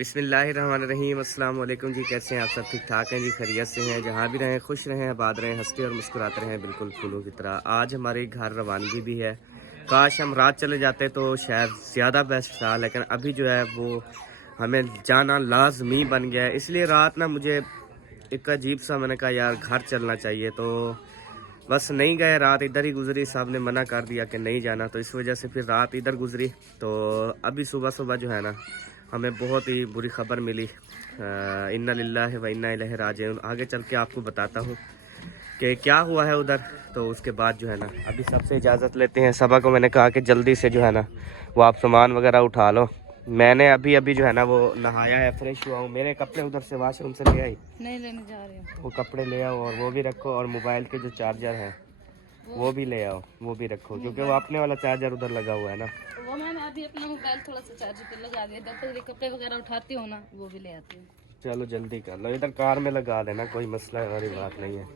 बिस्मिल्लाहिर्रहमानिर्रहीम। अस्सलाम वालेकुम जी। कैसे हैं आप सब? ठीक ठाक हैं जी, खैरियत से हैं। जहाँ भी रहें खुश रहें, आबाद रहें, हंसते और मुस्कुराते रहें, बिल्कुल फूलों की तरह। आज हमारे घर रवानगी भी है। काश हम रात चले जाते तो शायद ज़्यादा बेस्ट था, लेकिन अभी जो है वो हमें जाना लाजमी बन गया है। इसलिए रात ना मुझे एक अजीब सा, मैंने कहा यार घर चलना चाहिए, तो बस नहीं गए। रात इधर ही गुजरी, साहब ने मना कर दिया कि नहीं जाना, तो इस वजह से फिर रात इधर गुजरी। तो अभी सुबह सुबह जो है ना हमें बहुत ही बुरी खबर मिली। इन्ना लिल्लाहि व इन्ना इलैहि राजिऊन। आगे चल के आपको बताता हूँ कि क्या हुआ है उधर। तो उसके बाद जो है ना अभी सबसे इजाज़त लेते हैं। सबा को मैंने कहा कि जल्दी से जो है ना वो आप सामान वगैरह उठा लो। मैंने अभी जो है ना वो नहाया है, फ्रेश हुआ हूँ। मेरे कपड़े उधर से वॉशरूम से ले आई, नहीं लेने जा रहे हैं। वो कपड़े ले आओ और वो भी रखो, और मोबाइल के जो चार्जर है वो भी ले आओ, वो भी रखो, क्योंकि वो अपने वाला चार्जर उधर लगा हुआ है ना। वो मैंने अभी अपना मोबाइल थोड़ा सा चार्ज पे लगा दिया। जब तक ये कपड़े वगैरह उठाती हूँ ना वो भी ले आती हूँ। चलो जल्दी कर लो, इधर कार में लगा देना, कोई मसला वाली बात नहीं है।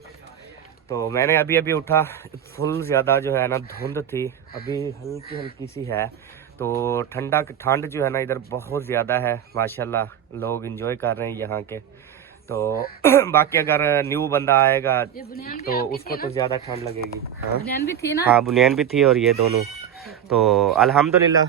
तो मैंने अभी उठा, फुल ज़्यादा जो है ना धुंध थी, अभी हल्की हल्की सी है। तो ठंड जो है ना इधर बहुत ज़्यादा है माशाल्लाह। लोग एंजॉय कर रहे हैं यहाँ के। तो बाकी अगर न्यू बंदा आएगा तो उसको तो ज़्यादा ठंड लगेगी। हाँ बुनियान भी थी ना? हाँ, बुनियान भी थी और ये दोनों। तो अल्हम्दुलिल्लाह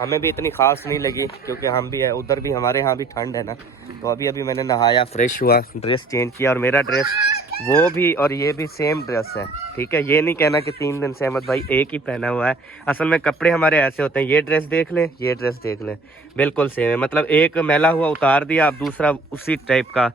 हमें भी इतनी ख़ास नहीं लगी, क्योंकि हम भी है उधर भी, हमारे यहाँ भी ठंड है ना। तो अभी मैंने नहाया, फ्रेश हुआ, ड्रेस चेंज किया, और मेरा ड्रेस वो भी और ये भी सेम ड्रेस है। ठीक है, ये नहीं कहना कि 3 दिन से अहमद भाई एक ही पहना हुआ है। असल में कपड़े हमारे ऐसे होते हैं, ये ड्रेस देख लें, ये ड्रेस देख लें, बिल्कुल सेम है। मतलब एक मैला हुआ उतार दिया, अब दूसरा उसी टाइप का।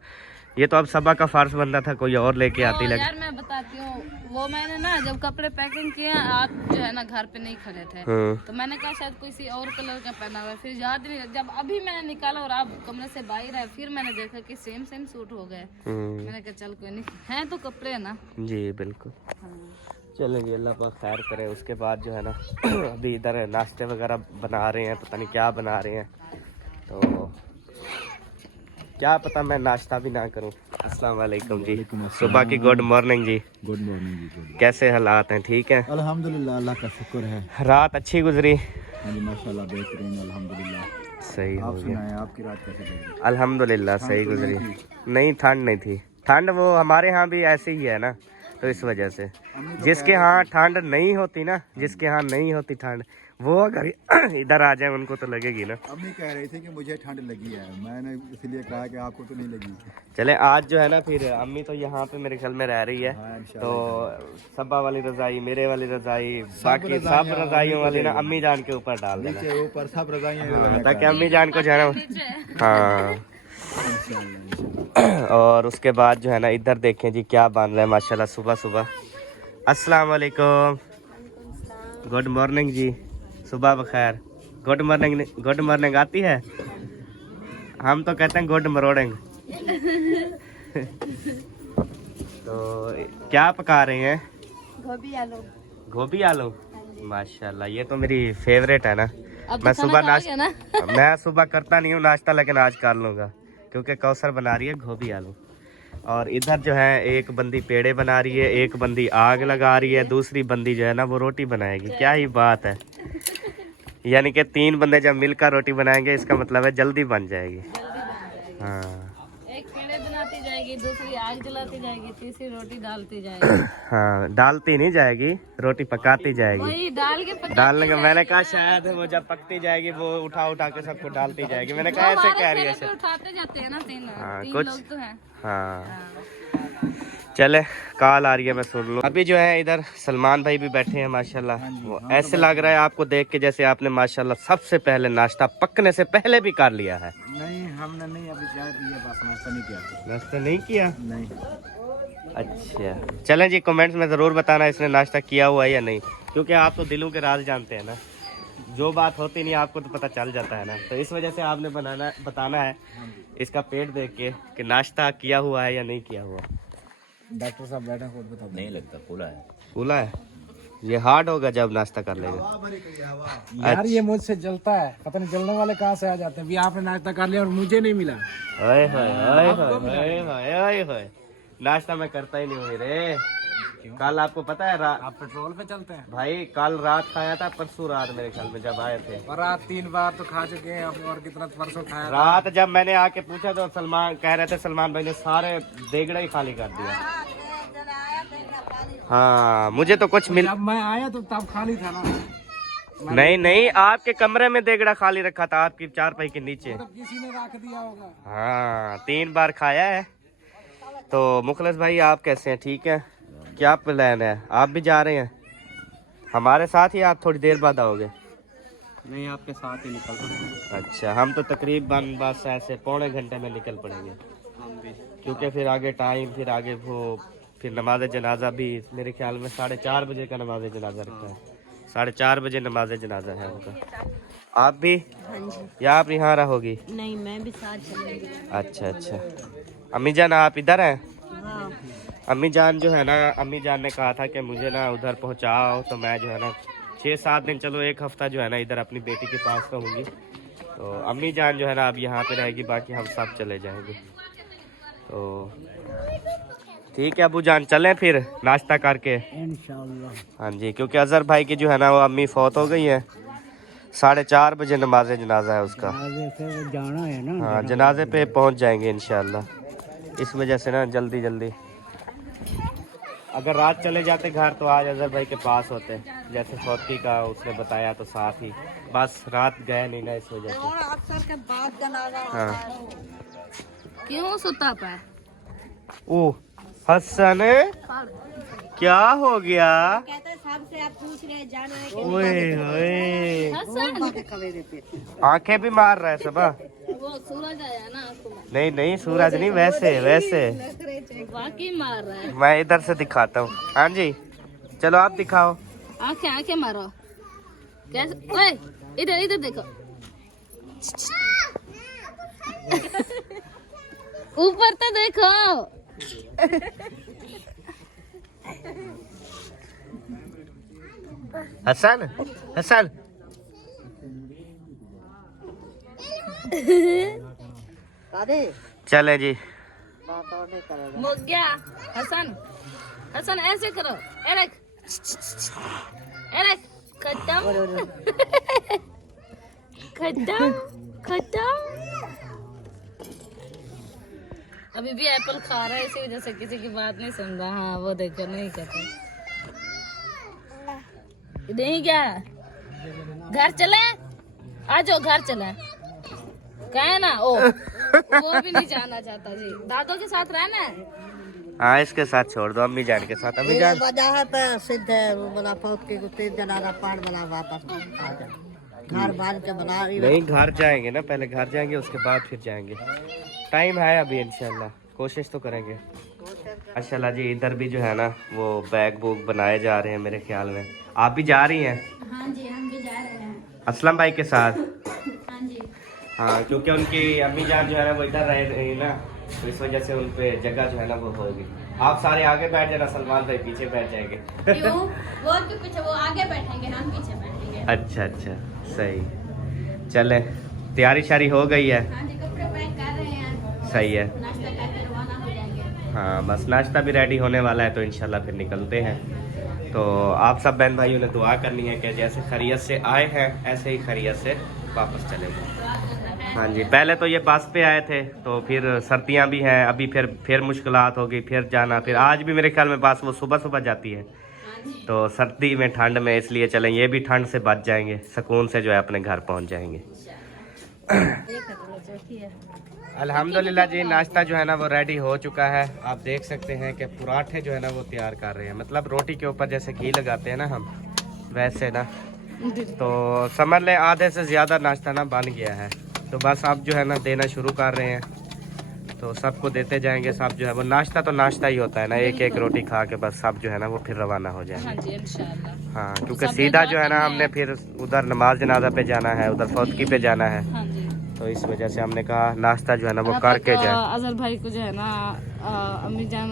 ये तो अब सबा का फर्ज बनता था कोई और लेके आती। लग यार मैं बताती हूँ, वो मैंने ना जब कपड़े पैकिंग किए आप जो है ना घर पे नहीं खड़े थे, तो मैंने कहा शायद कोई और कलर का पहना हुआ है। फिर याद नहीं, जब अभी मैंने निकाला और आप कमरे से बाहर आए, फिर मैंने देखा कि सेम सूट हो गए। मैंने कहा चल कोई नहीं, है तो कपड़े है ना। जी बिल्कुल। हाँ। चलेंगे, अल्लाह पाक खैर करे। उसके बाद जो है ना अभी इधर नाश्ते वगैरह बना रहे हैं, पता नहीं क्या बना रहे हैं, तो क्या पता मैं नाश्ता भी ना करूं। अस्सलाम वालेकुम जी, सुबह की गुड मॉर्निंग जी। गुड मॉर्निंग जी। कैसे हालात हैं? ठीक है अल्हम्दुलिल्लाह, अल्लाह का शुक्र है। रात अच्छी गुजरी? हाँ जी माशाल्लाह, बेहतरीन, अल्हम्दुलिल्लाह। सही हो आप गया। सुनाएं, आपकी रात कैसे गुजरी? अल्हम्दुलिल्लाह सही तो गुजरी। नहीं नहीं, ठंड नहीं थी। ठंड वो हमारे यहाँ भी ऐसे ही है ना, तो इस वजह से जिसके यहाँ ठंड नहीं होती ना, जिसके यहाँ नहीं होती ठंड, वो अगर इधर आ जाए उनको तो लगेगी ना। अम्मी कह रही थी कि मुझे ठंड लगी है, मैंने इसलिए कहा कि आपको तो नहीं लगी। चले आज जो है ना फिर अम्मी तो यहाँ पे मेरे ख्याल में रह रही है। हाँ, तो सबा वाली रजाई, मेरे वाली रजाई, बाकी सब रजाइयों वाली ना अम्मी जान के ऊपर डाल देना, नीचे ऊपर सब रजाइयां। हाँ, ताकि अम्मी जान को जो है ना, हाँ। और उसके बाद जो है ना इधर देखें जी क्या बन रहा है माशाल्लाह सुबह सुबह। अस्सलाम वालेकुम, गुड मॉर्निंग जी, सुबह बखैर। गुड मॉर्निंग आती है? हम तो कहते हैं गुड मॉर्निंग। तो क्या पका रहे हैं? गोभी आलू। माशाल्लाह, ये तो मेरी फेवरेट है ना। मैं सुबह नाश्ता मैं सुबह करता नहीं हूँ नाश्ता, लेकिन आज कर लूँगा, क्योंकि कौसर बना रही है गोभी आलू। और इधर जो है एक बंदी पेड़े बना रही है, एक बंदी आग लगा रही है, दूसरी बंदी जो है ना वो रोटी बनाएगी। क्या ही बात है, यानी कि 3 बंदे जब मिलकर रोटी बनाएंगे, इसका मतलब है जल्दी बन जाएगी। हाँ, एक पेड़े बनाती जाएगी, दूसरी आग जलाती जाएगी, तीसरी रोटी डालती जाएगी। हाँ, डालती नहीं जाएगी, रोटी पकाती जाएगी। वही डाल के डालने का मैंने कहा शायद वो जब पकती जाएगी वो उठा के सबको डालती जाएगी। मैंने कहा ऐसे कह रही है। उठाते जाते हैं ना, तीन कुछ लोग तो हैं। हाँ, चले कॉल आ रही है, मैं सुन लूँ। अभी जो है इधर सलमान भाई भी बैठे हैं माशाल्लाह। वो ऐसे लग रहा है आपको देख के जैसे आपने माशाल्लाह सबसे पहले नाश्ता पकने से पहले भी कर लिया है। नहीं, हमने नहीं अभी चाय पी है, बस नाश्ता नहीं किया। नाश्ता नहीं किया? नहीं। अच्छा, चलें जी, कमेंट्स में ज़रूर बताना इसने नाश्ता किया हुआ है या नहीं, क्योंकि आप तो दिलों के राज जानते हैं ना। जो बात होती नहीं आपको तो पता चल जाता है ना, तो इस वजह से आपने बताना है इसका पेट देख के कि नाश्ता किया हुआ है या नहीं किया हुआ। डॉक्टर साहब बैठे खुद बता। नहीं लगता, फूला है। फूला है? ये हार्ड होगा जब नाश्ता कर लेगा। यार ये मुझसे जलता है, पता नहीं जलने वाले कहाँ से आ जाते हैं। भी आपने नाश्ता कर लिया और मुझे नहीं मिला। ओए होए, नाश्ता मैं करता ही नहीं हूँ रे। क्यों? कल आपको पता है आप पेट्रोल पे चलते हैं? भाई कल रात खाया था, परसों रात मेरे ख्याल में जब आए थे। और रात 3 बार तो खा चुके हैं आप, और कितना परसों खाया था? रात जब मैंने आके पूछा तो सलमान कह रहे थे, सलमान भाई ने सारे देगड़ा ही खाली कर दिया। हाँ मुझे तो कुछ मिल, जब मैं आया तो तब खाली था ना। नहीं नहीं, आपके कमरे में देगड़ा खाली रखा था, आपकी चारपाई के नीचे। तो किसी ने रख दिया होगा। हाँ 3 बार खाया है। तो मुखलिस भाई आप कैसे हैं, ठीक है? क्या प्लान है, आप भी जा रहे हैं हमारे साथ, या आप थोड़ी देर बाद आओगे? नहीं, आपके साथ ही निकल पड़ेंगे। अच्छा, हम तो तकरीबन बस ऐसे पौने घंटे में निकल पड़ेंगे, हम भी। क्योंकि फिर आगे टाइम, फिर आगे वो, फिर नमाज जनाजा भी मेरे ख्याल में 4:30 बजे का नमाज जनाजा रखा है। 4:30 बजे नमाज जनाजा है उनका। आप भी? हाँ जी। या आप यहाँ रहोगी? नहीं, मैं भी साथ चलूंगी। अच्छा अच्छा। अम्मी जान आप इधर हैं? हाँ। अम्मी जान जो है ना, अम्मी जान ने कहा था कि मुझे ना उधर पहुँचाओ, तो मैं जो है ना 6-7 दिन, चलो 1 हफ्ता जो है ना इधर अपनी बेटी के पास रहूँगी। तो अम्मी जान जो है ना अब यहाँ पे रहेगी, बाकी हम सब चले जाएंगे। तो ठीक है अबू जान, चलें फिर नाश्ता करके इंशाल्लाह। हाँ जी, क्योंकि अजहर भाई की जो है ना वो अम्मी फौत हो गई है। 4:30 बजे नमाज जनाजा है उसका। जाना है ना। हाँ जनाजे पे पहुंच जाएंगे इंशाल्लाह। इस वजह से ना जल्दी जल्दी, अगर रात चले जाते घर तो आज अजहर भाई के पास होते, जैसे फौती का उसने बताया, तो साथ ही बस रात गए नहीं ना, इस वजह से। अक्सर के बाद जनाजा हाँ। क्यों सुता पाए? ओ हसन, क्या हो गया? कहते हैं सबसे आप पूछ रहे हैं जाना है कि ओए ओए, हसन, आंखें भी मार रहा है सबा। वो सूरज आया ना आंखों में, नहीं नहीं सूरज नहीं, वैसे वैसे वाकई मार रहा है। मैं इधर से दिखाता हूँ। हाँ जी चलो आप दिखाओ। आंखें आंखें मारो। कैसे? ओए इधर इधर देखो। ऊपर तो देखो। हसन हसन, चले जी। मुझ गया। हसन हसन ऐसे करो, एरक एरक, खत्म खत्म खत्म। अभी भी एप्पल खा रहा है, इसी वजह से किसी की बात नहीं सुन रहा। हाँ वो देखो, नहीं कहता नहीं क्या। घर चले, आ जाओ घर चले। कहे ना वो भी नहीं जाना चाहता जी, दादों के साथ रहना है। हाँ इसके साथ छोड़ दो, अम्मी जान के साथ। अम्मी जान वजह पे सिद्ध है वो बना फौत के कुत्ते जनाजा पार बना वापस आ जा। घर बांध के बना नहीं, घर जाएंगे ना, पहले घर जाएंगे उसके बाद फिर जाएंगे। टाइम है अभी, इंशाल्लाह कोशिश तो करेंगे। माशाल्लाह जी, इधर भी जो है ना वो बैग बुक बनाए जा रहे हैं मेरे ख्याल में। आप भी जा रही हैं? हाँ जी, हम भी जा रहे हैं। असलम भाई के साथ? हाँ जी। हाँ, क्योंकि उनकी अम्मी जान जो है ना वो इधर रह रही ना, तो इस वजह से उन पे जगह जो है ना वो होगी। आप सारे आगे बैठ जाना, सलमान भाई पीछे बैठ जाएंगे। क्यों? वो क्यों पीछे? वो आगे बैठेंगे, हम पीछे बैठेंगे। अच्छा अच्छा सही। चले, तैयारी शारी हो गई है? हाँ जी, कपड़े पैक कर रहे हैं। सही है। नाश्ता करके रवाना हो जाएंगे। हाँ बस नाश्ता भी रेडी होने वाला है, तो इंशाल्लाह फिर निकलते हैं। तो आप सब बहन भाइयों ने दुआ करनी है कि जैसे खैरियत से आए हैं ऐसे ही खैरियत से वापस चले जाएं। हाँ जी, पहले तो ये बस पे आए थे, तो फिर सर्दियाँ भी हैं अभी, फिर मुश्किलात होगी, फिर जाना। फिर आज भी मेरे ख्याल में बस वो सुबह सुबह जाती है, तो सर्दी में ठंड में, इसलिए चलें ये भी ठंड से बच जाएंगे, सुकून से जो है अपने घर पहुँच जाएंगे। अल्हम्दुलिल्लाह जी, नाश्ता जो है ना वो रेडी हो चुका है। आप देख सकते हैं कि पराठे जो है ना वो तैयार कर रहे हैं, मतलब रोटी के ऊपर जैसे घी लगाते हैं ना हम, वैसे ना। तो समझ लें आधे से ज़्यादा नाश्ता ना बन गया है, तो बस अब जो है ना देना शुरू कर रहे हैं। तो सबको देते जाएंगे, सब जो है वो नाश्ता तो नाश्ता ही होता है ना, एक एक रोटी खा के बस सब जो है ना वो फिर रवाना हो जाएंगे। हाँ जी इंशाल्लाह। हाँ, क्योंकि सीधा जो है ना हमने फिर उधर नमाज जनाजा पे जाना है, उधर फौतकी पे जाना है। हाँ जी। तो इस वजह से हमने कहा नाश्ता जो है ना वो करके जाए। अजहर भाई को जो है ना अम्मी जान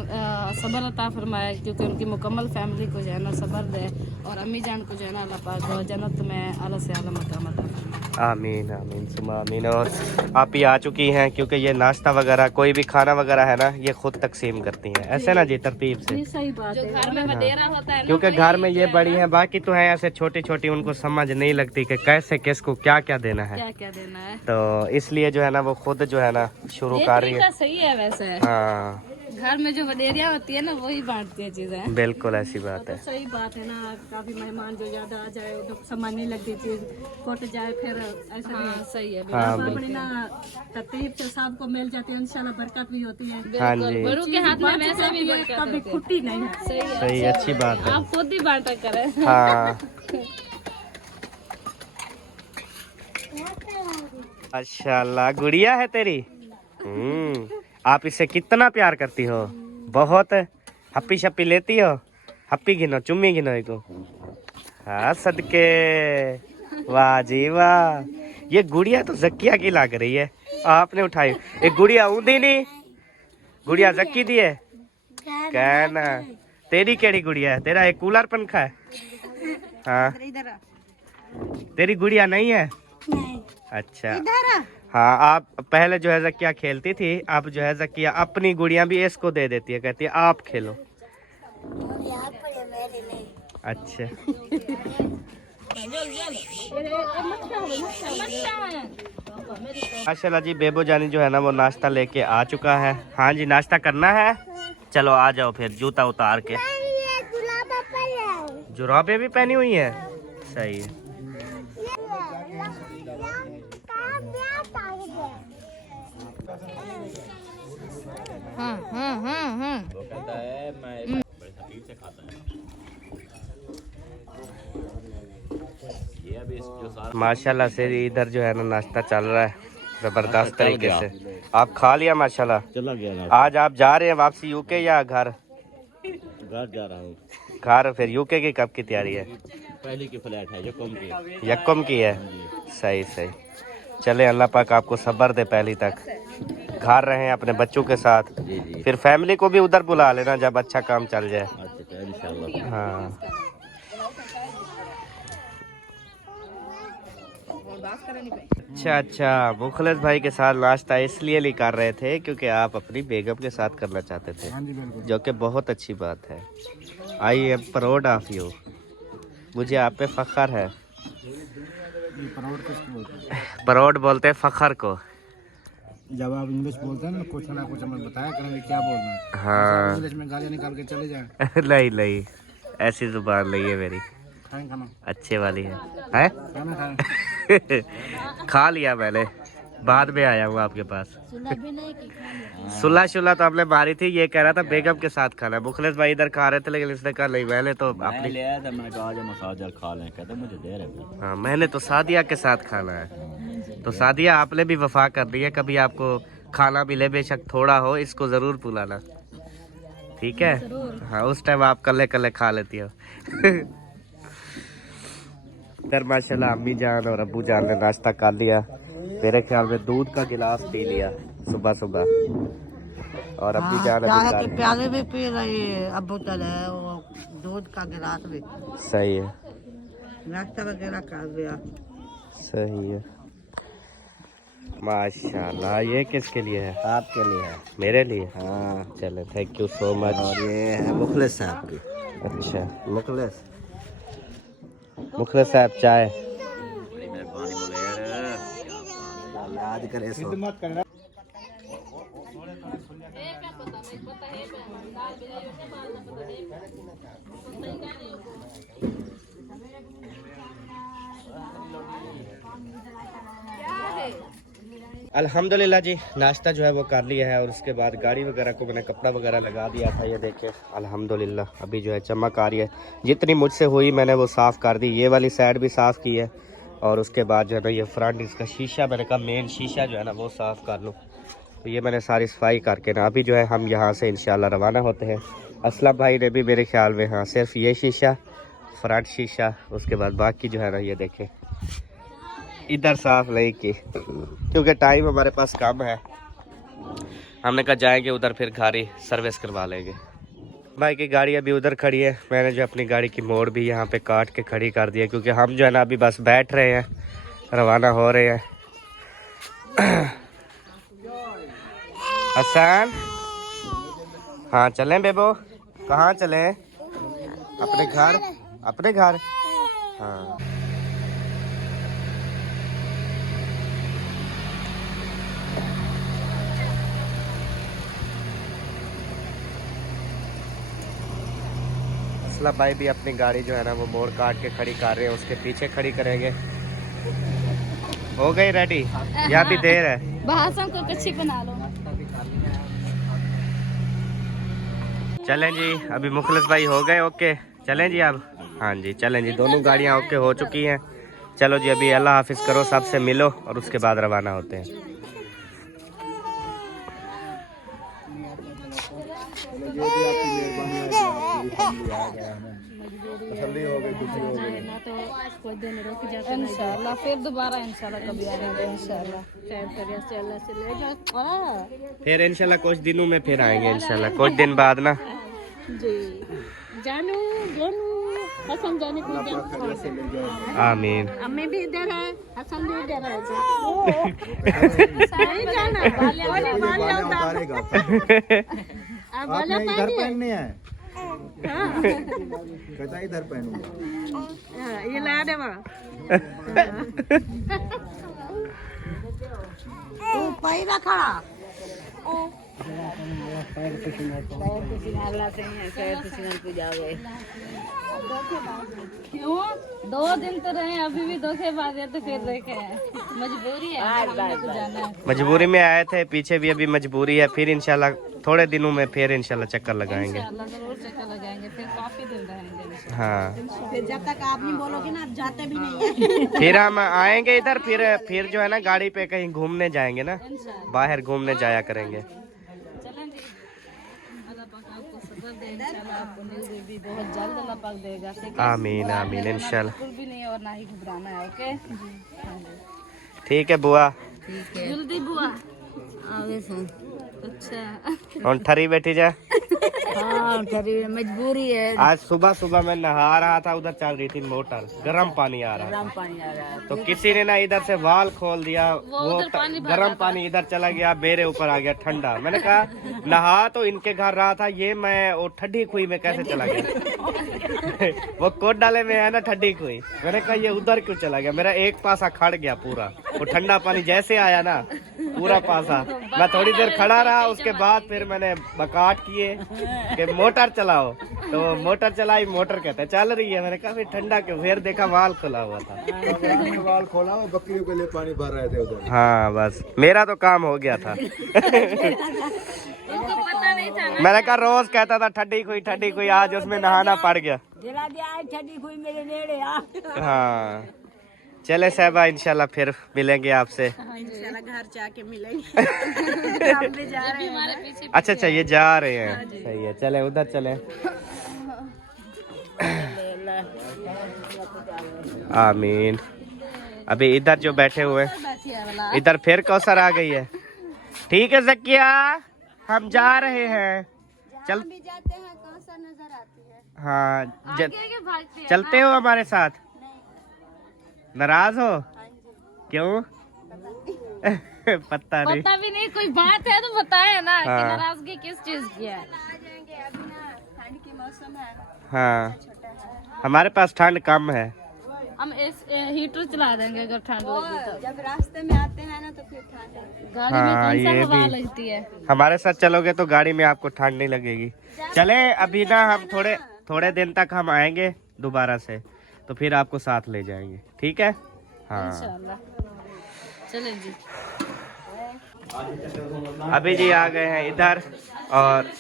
सब्र अता फरमाए, क्योंकि उनकी मुकम्मल फैमिली को जो है ना सब्र दे, और अम्मी जान को जो है ना अल्लाह पाक जन्नत में आला से आला मकाम अता फरमाए। आमीन आमीन सुमा आमीन। और आप ही आ चुकी हैं, क्योंकि ये नाश्ता वगैरह कोई भी खाना वगैरह है ना ये खुद तकसीम करती हैं, ऐसे ना जी तरतीब से। सही बात है, घर में मदेरा होता है ना, क्योंकि घर में ये बड़ी हैं, बाकी तो है ऐसे छोटी छोटी, उनको समझ नहीं लगती कि कैसे किसको क्या क्या देना है, क्या क्या देना है, तो इसलिए जो है ना वो खुद जो है ना शुरू कर रही है। सही है वैसे। हाँ घर में जो वडेरिया होती है ना वही बांटती है चीजें। बिल्कुल ऐसी बात है। सही बात है ना, काफी मेहमान जो ज्यादा आ जाए तो समझ नहीं लगती चीज, कट जाए फिर ऐसा। हाँ सही है, हाँ अपनी ना तरतीब से सबको मिल जाती है, इंशाल्लाह बरकत भी होती है। हाँ जी बड़ों के हाथ में वैसे भी बरकत कभी खुटी नहीं है। सही है, सही अच्छी बात है। आप खुद ही बांटा करें। हाँ माशाल्लाह गुड़िया है तेरी। आप इससे कितना प्यार करती हो? बहुत। हप्पी शप्पी लेती हो? हप्पी गिनो, चुम्मी गिनो इको। हाँ सदके, वाह जी वाह। ये गुड़िया तो जकिया की लग रही है, आपने उठाई। एक गुड़िया ऊंधी नहीं, गुड़िया जक्की दी है कहना। तेरी केड़ी गुड़िया है? तेरा एक कूलर पंखा है? हाँ तेरी गुड़िया नहीं है? अच्छा हाँ, आप पहले जो है जकिया खेलती थी, अब जो है जकिया अपनी गुड़िया भी इसको दे देती है, कहती है आप खेलो। अच्छा माशाल्लाह जी, बेबो जानी जो है ना वो नाश्ता लेके आ चुका है। हाँ जी नाश्ता करना है, चलो आ जाओ फिर। जूता उतार के, जुराबे भी पहनी हुई है, सही है। माशाल्लाह से इधर जो है ना नाश्ता चल रहा है जबरदस्त तरीके से। आप खा लिया माशाल्लाह? चला गया। आज आप जा रहे हैं वापसी यूके या घर? घर जा रहा हूँ। घर। फिर यूके की कब की तैयारी है? पहले की फ्लैट है यक्कम की है। सही सही, चले अल्लाह पाक आपको सब्र दे पहली तक। घर रहे अपने बच्चों के साथ, फिर फैमिली को भी उधर बुला लेना जब अच्छा काम चल जाए। हाँ अच्छा अच्छा, मुखलिस भाई के साथ नाश्ता इसलिए नहीं कर रहे थे क्योंकि आप अपनी बेगम के साथ करना चाहते थे, जो कि बहुत अच्छी बात है। I am proud of you, मुझे आप पे फख्र है। प्राउड बोलते हैं फख्र को। जब आप इंग्लिश बोलते हैं ना कुछ हमें बताया करेंगे क्या बोलना है। हाँ इंग्लिश में गालियाँ निकाल के चले जाए। नहीं नहीं, ऐसी जुबान नहीं है मेरी, खाएं खाना, अच्छे वाली है? खाना खाएं। खा लिया मैंने, बाद में आया हूँ आपके पास। सुलह शुलह तो हमने मारी थी, ये कह रहा था बेगम के साथ खाना। मुखलिस भाई इधर खा रहे थे, लेकिन इसने कहा नहीं, मैंने तो अपनी लिया था, मैंने कहा जो मसाजर खा लें, कहते मुझे दे रहे। हाँ मैंने तो सादिया के साथ खाना है। तो सादिया आपने भी वफा कर दी है, कभी आपको खाना मिले बेशक थोड़ा हो, इसको जरूर बुलाना, ठीक है? हाँ उस टाइम आप कल्ले कल्ले खा लेती हो। इधर माशाल्लाह अम्मी जान और अब्बू जान ने नाश्ता कर लिया, मेरे ख्याल में दूध का गिलास पी लिया सुबह सुबह। और अब्बू जान चाय के प्याले भी पी रही है, अब्बू चले वो दूध का गिलास भी। सही है, नाश्ता वगैरह कर दिया। सही है माशाल्लाह। ये किसके लिए है? आपके लिए है। मेरे लिए? हाँ चलो थैंक यू सो मच। और ये है मुखलिस साहब की। अच्छा मुखलिस मुखलिस साहब चाय। बड़ी मेहरबानी बोले यार, याद करे सो। अल्हम्दुलिल्लाह जी, नाश्ता जो है वो कर लिया है, और उसके बाद गाड़ी वगैरह को मैंने कपड़ा वगैरह लगा दिया था। ये देखे अल्हम्दुलिल्लाह अभी जो है चमक आ रही है, जितनी मुझसे हुई मैंने वो साफ़ कर दी। ये वाली साइड भी साफ़ की है, और उसके बाद जो है ना ये फ्रंट इसका शीशा, मैंने कहा मेन शीशा जो है ना वो साफ़ कर लूँ। तो ये मैंने सारी सफाई करके ना अभी जो है हम यहाँ से इंशाल्लाह रवाना होते हैं। असलम भाई ने भी मेरे ख्याल में हाँ सिर्फ ये शीशा, फ्रंट शीशा, उसके बाद बाकी जो है ना ये देखें इधर साफ नहीं की क्योंकि टाइम हमारे पास कम है। हमने कहा जाएंगे उधर फिर गाड़ी सर्विस करवा लेंगे। भाई की गाड़ी अभी उधर खड़ी है। मैंने जो अपनी गाड़ी की मोड़ भी यहाँ पे काट के खड़ी कर दी है क्योंकि हम जो है ना अभी बस बैठ रहे हैं, रवाना हो रहे हैं। हसन, हाँ चलें बेबो? कहाँ चलें? अपने घर? अपने घर? हाँ। असला भाई भी अपनी गाड़ी जो है ना वो मोड़ काट के खड़ी कर रहे हैं, उसके पीछे खड़ी करेंगे। हो गई रेडी या भी देर है? भाषण को कच्ची बना लो। चलें जी, अभी मुखलिस भाई हो गए ओके। चलें जी अब। हाँ जी चलें जी, दोनों गाड़ियाँ ओके हो चुकी हैं। चलो जी अभी अल्लाह हाफिज़ करो, सबसे मिलो और उसके बाद रवाना होते हैं। इंशाल्लाह फिर दोबारा इंशाल्लाह कभी आएंगे इंशाल्लाह। फिर इंशाल्लाह कुछ दिनों में फिर आएंगे इंशाल्लाह, कुछ दिन बाद ना जी जानू जानू हसन जाने को आमीन। अम्मी भी इधर है, हसन भी इधर है। नहीं जाना आपने इधर पहनने हैं? कहता इधर पहनूंगा। ये ला दे वहाँ। तू पैरा खड़ा क्यों 2 दिन तो रहे, अभी भी धोखेबाज है तो फिर देखे हैं। मजबूरी है, हमने को जाना है। मजबूरी में आए थे, पीछे भी अभी मजबूरी है। फिर इंशाल्लाह थोड़े दिनों में फिर इंशाल्लाह चक्कर लगाएंगे। इंशाल्लाह जरूर चक्कर लगाएंगे, फिर काफी दिन रहेंगे। हाँ फिर जब तक आप नहीं बोलोगे ना आप जाते भी नहीं है। फिर हम आएंगे इधर, फिर जो है ना गाड़ी पे कहीं घूमने जाएंगे ना, बाहर घूमने जाया करेंगे। चलें जी, अल्लाह पाक आपको सब्र दे, इंशाल्लाह आपको न्यूज़ भी बहुत जल्द अल्लाह पाक देगा। ठीक है? आमीन आमीन इंशाल्लाह। बिल्कुल भी नहीं और ना ही घबराना है। ओके हाँ जी ठीक है बुआ। जल्दी बुआ। आगे सुन। अच्छा और ठरी बैठी जा। हाँ मजबूरी है। आज सुबह सुबह मैं नहा रहा था, उधर चल रही थी मोटर, गर्म पानी आ रहा था। पानी आ रहा है तो किसी ने ना इधर से वाल खोल दिया, वो गर्म पानी इधर चला गया, मेरे ऊपर आ गया ठंडा। मैंने कहा नहा तो इनके घर रहा था, ये मैं वो ठंडी खुई में कैसे चला गया? वो कोट डाले में है ना ठंडी खुई। मैंने कहा ये उधर क्यों चला गया? मेरा एक पासा खड़ गया पूरा। वो ठंडा पानी जैसे आया ना पूरा पासा, मैं थोड़ी देर खड़ा रहा। उसके बाद फिर मैंने बकाट किए कि मोटर चलाओ, तो मोटर चलाई। मोटर कहते चल रही है। मैंने कहा फिर ठंडा क्यों? फिर देखा वाल खुला हुआ था। वाल खोला वो बकरियों के लिए पानी भर रहे थे उधर। हाँ बस मेरा तो काम हो गया था। उनको पता नहीं था ना। मैंने कहा रोज कहता था ठंडी कोई, आज उसमें नहाना पड़ गया। ठंडी कोई मेरे नेड़े आ। हाँ चले साहबा, इंशाल्लाह फिर मिलेंगे आपसे। इंशाल्लाह घर जाके मिलेंगे। हम भी जा रहे हैं हमारे पीछे। अच्छा ये जा रहे हैं, सही है। चले उधर चले। आमीन। अभी इधर जो बैठे हुए, इधर फिर कौसर आ गई है। ठीक है जकिया, हम जा रहे हैं। चल भी जाते हैं कौसर नजर आती है। हाँ आगे आगे भागते हैं। चलते हो हमारे साथ? नाराज हो? क्यों? पता नहीं। पता भी नहीं, कोई बात है तो बताए ना कि हाँ। नाराजगी किस चीज की है। ठंड की मौसम है। हाँ हमारे पास ठंड कम है। हम इस हीटर चला देंगे अगर ठंड लगी तो। जब रास्ते में आते हैं ना तो फिर ठंड लगती है। गाड़ी में हाँ, कौन सा ये हवा भी। लगती है? हमारे साथ चलोगे तो गाड़ी में आपको ठंड नहीं लगेगी। चले अभी ना, हम थोड़े दिन तक हम आएंगे दोबारा से, तो फिर आपको साथ ले जाएंगे। ठीक है? हाँ इंशाल्लाह चलें जी। अभी जी आ गए हैं इधर, और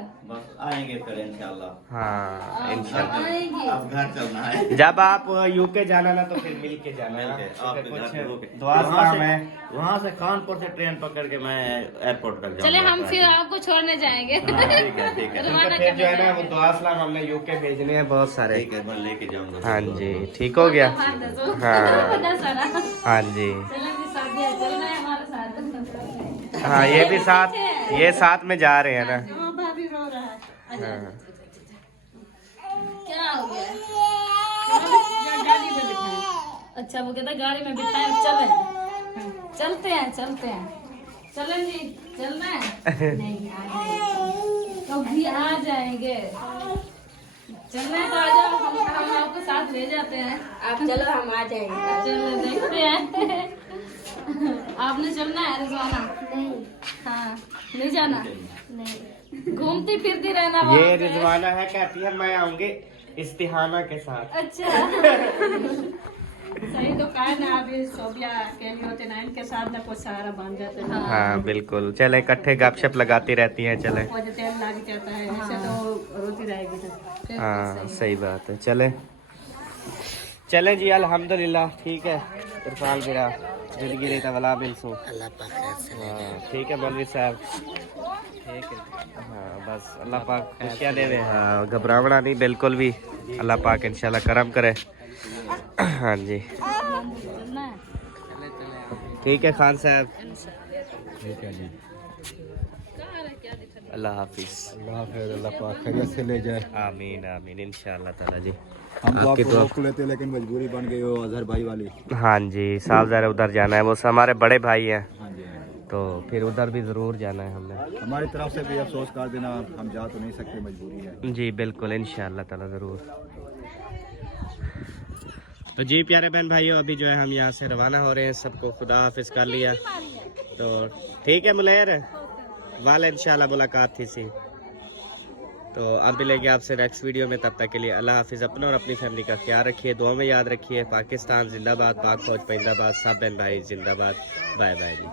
घर? बस आएंगे फिर इंशाल्लाह। हाँ इंशाल्लाह। आएंगे। अब घर चलना है। जब आप यूके जाना ना तो फिर मिल के जाना है। आपके कुछ घर होके। दुआ सलाम है। वहाँ से कानपुर से ट्रेन पकड़ के मैं एयरपोर्ट तक जाऊंगा। चले हम फिर आपको छोड़ने जाएंगे। हाँ, ठीक है ठीक है रवाना फिर जो है करने ना वो दुआ सलाम हमने यूके भेजने हैं बहुत सारे। ठीक है, मैं लेके जाऊंगा। हाँ जी ठीक हो गया। हाँ जाएंगे। हाँ जी चलें जी, शादी चल रहे हैं हमारे साथ। हाँ ये साथ में जा रहे हैं ना। हाँ, भाभी रो रहा है। हाँ। क्या हो गया? गाड़ी में बिठाए। अच्छा वो कहता गाड़ी में बिठाए चले। चलते हैं चलें जी, चलना है। तो भी आ जाएंगे। चलना है तो आ जाओ, हम आपको साथ ले जाते हैं। आप चलो हम आ जाएंगे। चलो देखते हैं। आपने चलना है रिजवाना? नहीं। हाँ नहीं जाना? नहीं। घूमती फिरती रहना वहाँ ये पे। रिजवाना है, कहती है मैं आऊंगी इस्तिहाना के साथ। अच्छा। सही तो कहा ना, अभी सोबिया अकेली होते ना, इनके साथ ना कोई सहारा बन जाते हैं। हाँ बिल्कुल, चले इकट्ठे गपशप लगाती रहती हैं। चले वो जो तेल लग जाता है ऐसे तो रोती रहेगी। तो हाँ सही बात है। चले जी अल्हम्दुलिल्लाह। ठीक है इरफान गिरा जिंदगी रही था वला बिल्सू। ठीक है मौलवी साहब। ठीक है हाँ बस अल्लाह पाक क्या देवे। हाँ घबरावना नहीं बिल्कुल भी। अल्लाह पाक इंशाल्लाह करम करे। हाँ जी चलना है। ठीक है खान साहब। ठीक है जी। अल्लाह हाफिज। अल्लाह पाक खैरियत से ले जाए। आमीन आमीन इंशाल्लाह ताला जी। हम तो आपकी आपको दुआ। रोक लेते लेकिन मजबूरी बन गई हो अजहर भाई वाली। हाँ जी साहब ज़रा उधर जाना है, वो हमारे बड़े भाई हैं हाँ जी तो फिर उधर भी ज़रूर जाना है हमने। हमारी तरफ से भी अफसोस कर देना, हम जा तो नहीं सकते, मजबूरी है। जी बिल्कुल इंशाल्लाह ताला ज़रूर। तो जी प्यारे बहन भाइयों अभी जो है हम यहाँ से रवाना हो रहे हैं। सबको खुदा हाफिज कर लिया तो ठीक है मुलैर वाला इंशाल्लाह मुलाकात थी सी। तो अब मिलेंगे आपसे नेक्स्ट वीडियो में, तब तक के लिए अल्लाह हाफिज़। अपना और अपनी फैमिली का ख्याल रखिए, दुआ में याद रखिए। पाकिस्तान जिंदाबाद, पाक फौज जिंदाबाद, सब बहन भाई जिंदाबाद। बाय बाय जी।